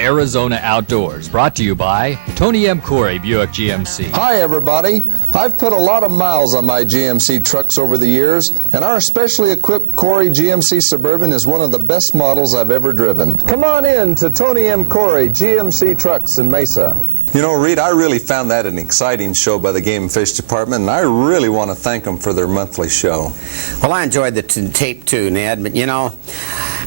Arizona Outdoors, brought to you by Tony M. Corey, Buick GMC. Hi everybody. I've put a lot of miles on my GMC trucks over the years, and our specially equipped Corey GMC Suburban is one of the best models I've ever driven. Come on in to Tony M. Corey GMC Trucks in Mesa. You know, Reed, I really found that an exciting show by the Game and Fish Department, and I really want to thank them for their monthly show. Well, I enjoyed the tape too, Ned, but you know,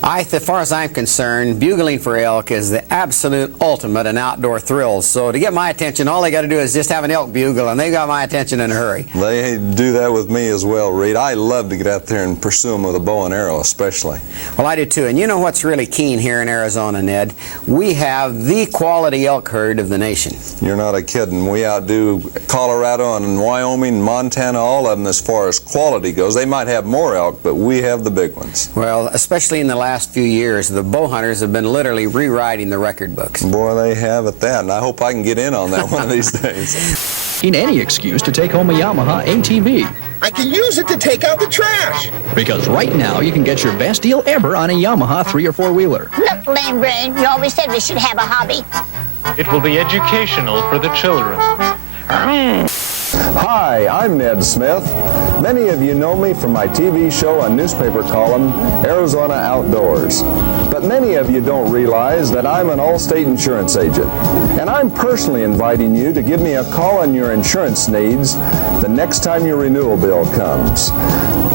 as far as I'm concerned, bugling for elk is the absolute ultimate in outdoor thrills. So to get my attention, all they got to do is just have an elk bugle, and they got my attention in a hurry. They do that with me as well, Reed. I love to get out there and pursue them with a bow and arrow, especially. Well, I do too. And you know what's really keen here in Arizona, Ned? We have the quality elk herd of the nation. You're not a kidding. We outdo Colorado and Wyoming, Montana, all of them as far as quality goes. They might have more elk, but we have the big ones. Well, especially in the last few years, the bow hunters have been literally rewriting the record books. Boy, they have at that, and I hope I can get in on that one of these days. In any excuse to take home a Yamaha ATV. I can use it to take out the trash. Because right now you can get your best deal ever on a Yamaha 3 or 4-wheeler. Look, Lame Brain, you always said we should have a hobby. It will be educational for the children. Hi, I'm Ned Smith. Many of you know me from my TV show and newspaper column, Arizona Outdoors. But many of you don't realize that I'm an Allstate insurance agent. And I'm personally inviting you to give me a call on your insurance needs the next time your renewal bill comes.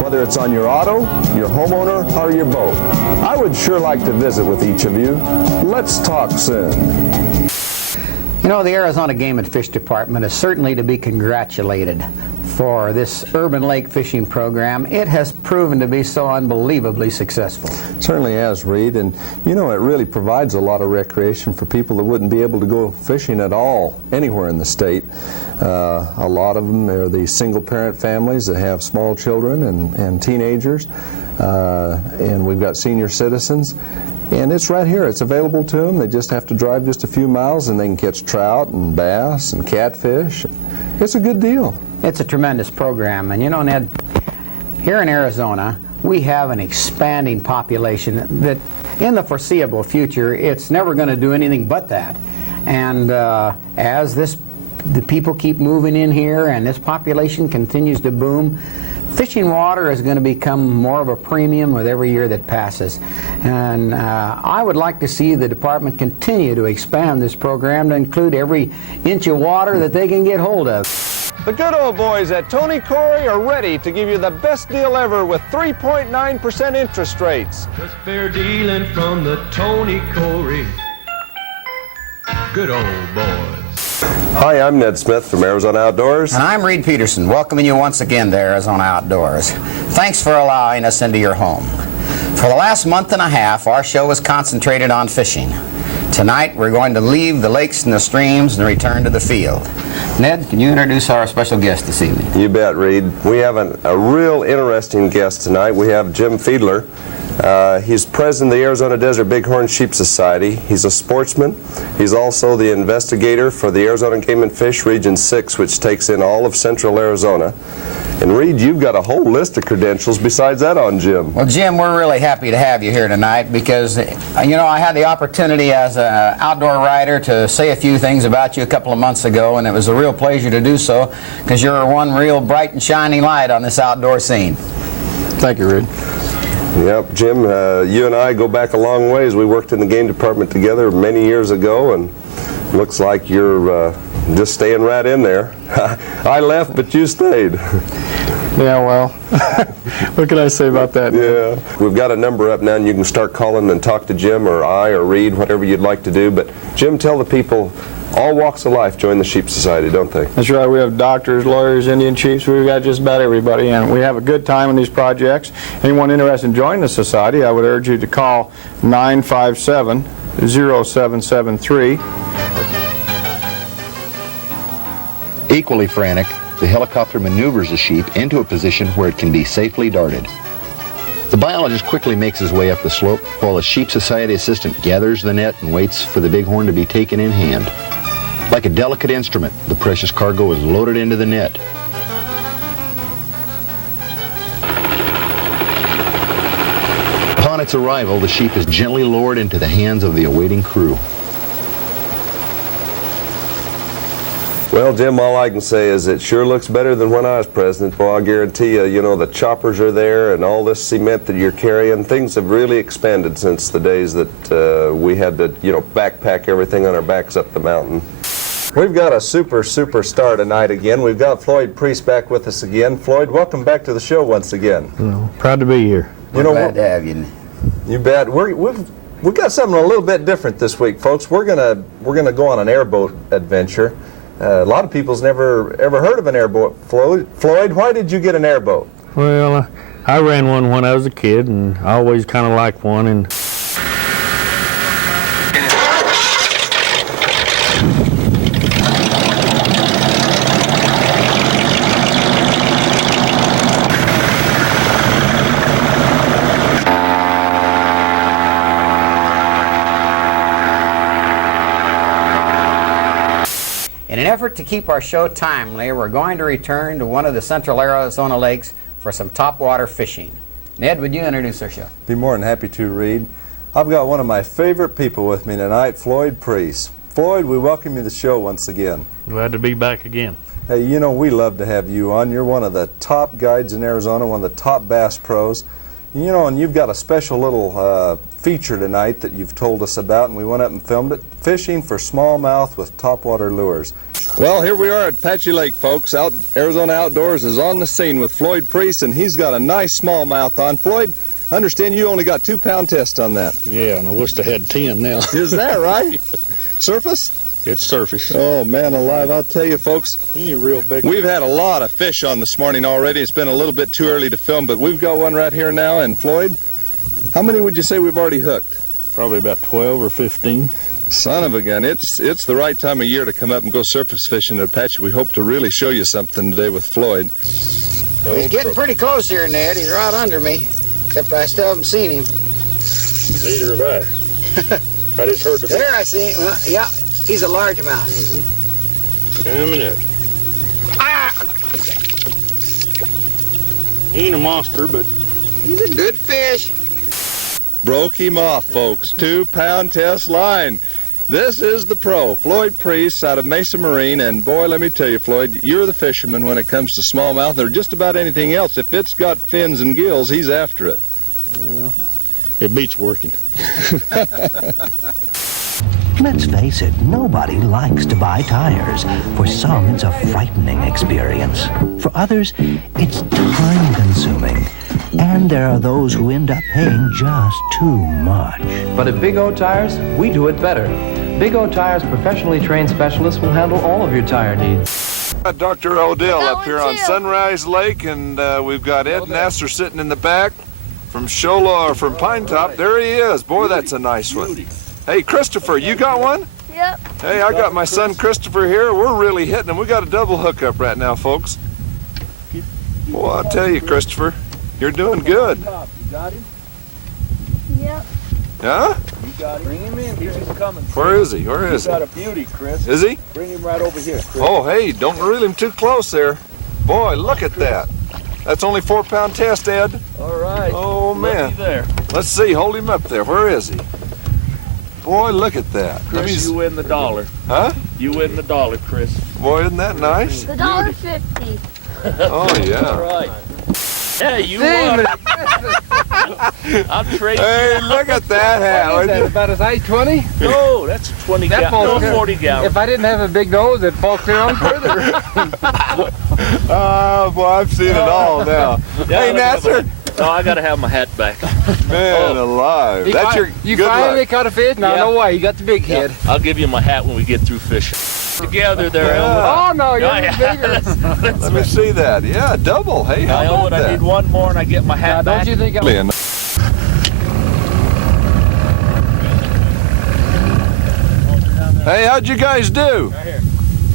Whether it's on your auto, your homeowner, or your boat. I would sure like to visit with each of you. Let's talk soon. You know, the Arizona Game and Fish Department is certainly to be congratulated for this urban lake fishing program. It has proven to be so unbelievably successful. Certainly has, Reed, and you know, it really provides a lot of recreation for people that wouldn't be able to go fishing at all anywhere in the state. A lot of them are the single-parent families that have small children and teenagers, and we've got senior citizens. And it's right here. It's available to them. They just have to drive just a few miles and they can catch trout and bass and catfish. It's a good deal. It's a tremendous program. And you know, Ned, here in Arizona, we have an expanding population that in the foreseeable future, it's never going to do anything but that. And as the people keep moving in here and this population continues to boom, fishing water is going to become more of a premium with every year that passes. And I would like to see the department continue to expand this program to include every inch of water that they can get hold of. The good old boys at Tony Corey are ready to give you the best deal ever with 3.9% interest rates. Just fair dealing from the Tony Corey. Good old boys. Hi, I'm Ned Smith from Arizona Outdoors. And I'm Reed Peterson, welcoming you once again to Arizona Outdoors. Thanks for allowing us into your home. For the last month and a half, our show was concentrated on fishing. Tonight, we're going to leave the lakes and the streams and return to the field. Ned, can you introduce our special guest this evening? You bet, Reed. We have a real interesting guest tonight. We have Jim Fiedler. He's president of the Arizona Desert Bighorn Sheep Society. He's a sportsman. He's also the investigator for the Arizona Game and Fish Region 6, which takes in all of central Arizona. And Reed, you've got a whole list of credentials besides that on Jim. Well, Jim, we're really happy to have you here tonight because, you know, I had the opportunity as an outdoor writer to say a few things about you a couple of months ago, and it was a real pleasure to do so because you're one real bright and shining light on this outdoor scene. Thank you, Reed. Yep, Jim, you and I go back a long ways. We worked in the game department together many years ago, and looks like you're just staying right in there. I left, but you stayed. Yeah, well, what can I say about that? Yeah, we've got a number up now, and you can start calling and talk to Jim or I or Reed, whatever you'd like to do. But Jim, tell the people, all walks of life join the Sheep Society, don't they? That's right. We have doctors, lawyers, Indian chiefs. We've got just about everybody, and we have a good time on these projects. Anyone interested in joining the society, I would urge you to call 957-0773. Equally frantic, the helicopter maneuvers the sheep into a position where it can be safely darted. The biologist quickly makes his way up the slope while the Sheep Society assistant gathers the net and waits for the bighorn to be taken in hand. Like a delicate instrument, the precious cargo is loaded into the net. Upon its arrival, the sheep is gently lowered into the hands of the awaiting crew. Well, Jim, all I can say is it sure looks better than when I was president. Boy, I guarantee you, you know, the choppers are there and all this cement that you're carrying. Things have really expanded since the days that we had to, you know, backpack everything on our backs up the mountain. We've got a superstar tonight again. We've got Floyd Priest back with us again. Floyd, welcome back to the show once again. Well, proud to be here. We're glad to have you. You bet. We've got something a little bit different this week, folks. We're gonna go on an airboat adventure. A lot of people's never ever heard of an airboat. Floyd, why did you get an airboat? Well, I ran one when I was a kid, and I always kind of liked one. And In an effort to keep our show timely, we're going to return to one of the central Arizona lakes for some topwater fishing. Ned, would you introduce our show? Be more than happy to, Reed. I've got one of my favorite people with me tonight, Floyd Priest. Floyd, we welcome you to the show once again. glad to be back again. Hey, you know, we love to have you on. You're one of the top guides in Arizona, one of the top bass pros. You know, and you've got a special little feature tonight that you've told us about, and we went up and filmed it, fishing for smallmouth with topwater lures. Well, here we are at Apache Lake, folks. Arizona Outdoors is on the scene with Floyd Priest, and he's got a nice smallmouth on. Floyd, I understand you only got 2-pound test on that. Yeah, and I wish I had 10 now. Is that right? Surface? It's surface. Oh, man alive, I'll tell you, folks. You're real big. We've had a lot of fish on this morning already. It's been a little bit too early to film, but we've got one right here now. And Floyd, how many would you say we've already hooked? Probably about 12 or 15. Son of a gun, it's the right time of year to come up and go surface fishing at Apache. We hope to really show you something today with Floyd. Well, he's getting pretty close here, Ned. He's right under me, except I still haven't seen him. Neither have I. I just heard the... There I see him. Well, yeah, he's a largemouth. Coming up. Ah! He ain't a monster, but... He's a good fish. Broke him off, folks. 2-pound test line. This is the pro, Floyd Priest, out of Mesa Marine, and boy, let me tell you, Floyd, you're the fisherman when it comes to smallmouth or just about anything else. If it's got fins and gills, he's after it. Well, it beats working. Let's face it, nobody likes to buy tires. For some, it's a frightening experience. For others, it's time-consuming. And there are those who end up paying just too much. But at Big O Tires, we do it better. Big O Tires professionally trained specialists will handle all of your tire needs. Dr. Odell up here on Sunrise Lake, and we've got Ed Nasser sitting in the back from Shola or from Pine Top. There he is. Boy, that's a nice one. Hey, Christopher, you got one? Yep. Hey, I got my son Christopher here. We're really hitting him. We got a double hookup right now, folks. Boy, I'll tell you, Christopher, you're doing good. You got him? Yep. Huh? You got him. Bring him in. He's coming. Where is he? Where is he? You got a beauty, Chris. Is he? Bring him right over here, Chris. Oh, hey, don't reel him too close there. Boy, look at that. That's only 4-pound test, Ed. All right. Oh, man. There. Let's see. Hold him up there. Where is he? Boy, look at that. Chris, you win the $1. Huh? You win the $1, Chris. Boy, isn't that nice? The $1.50. Oh, yeah. All right. Hey, you won. I'm trading. Hey, look at that hat. What is that, about a size 20? No, that's a 20 gallon. No, 40 gallon. If I didn't have a big nose, it'd fall clear on further. Oh, boy, I've seen it all now. Hey, Nasser. No, I gotta have my hat back. Man alive. That's your You good finally luck. caught a fish? Now I know why. You got the big head. I'll give you my hat when we get through fishing. Together there, Oh, no, you're bigger. Let me see that. Yeah, double. Hey, how about that? I need one more and I get my hat back. Don't you think Hey, how'd you guys do? Right here.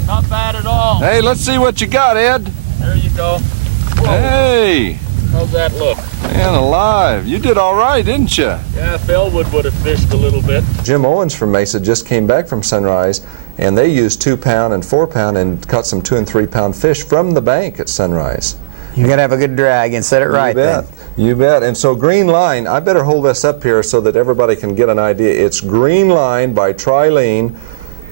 Not bad at all. Hey, let's see what you got, Ed. There you go. Whoa. Hey. How's that look? Man alive. You did all right, didn't you? Yeah, Felwood would have fished a little bit. Jim Owens from Mesa just came back from Sunrise, and they used 2-pound and 4-pound and caught some 2- and 3-pound fish from the bank at Sunrise. You gotta have a good drag and set it right then. You bet. And so Green Line, I better hold this up here so that everybody can get an idea. It's Green Line by Trilene.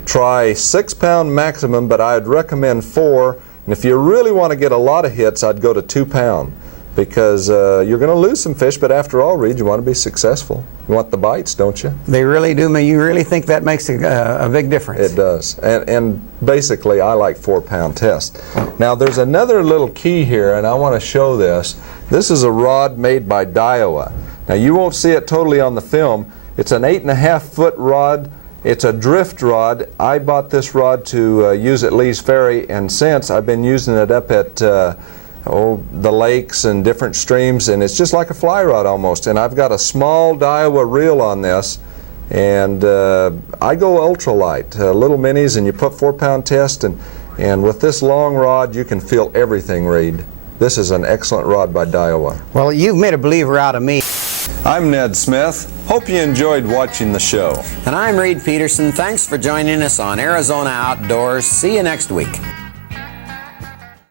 Try 6 pound maximum, but I'd recommend 4. And if you really want to get a lot of hits, I'd go to 2 pound. Because you're going to lose some fish, but after all, Reed, you want to be successful. You want the bites, don't you? They really do. You really think that makes a big difference? It does. And basically, I like 4 pound test. Now, there's another little key here, and I want to show this. This is a rod made by Daiwa. Now, you won't see it totally on the film. It's an 8.5 foot rod. It's a drift rod. I bought this rod to use at Lee's Ferry, and since I've been using it up at the lakes and different streams, and it's just like a fly rod almost. And I've got a small Daiwa reel on this, and I go ultralight, little minis, and you put 4 pound test, and with this long rod you can feel everything, Reed. This is an excellent rod by Daiwa. Well, you've made a believer out of me. I'm Ned Smith. Hope you enjoyed watching the show. And I'm Reed Peterson. Thanks for joining us on Arizona Outdoors. See you next week.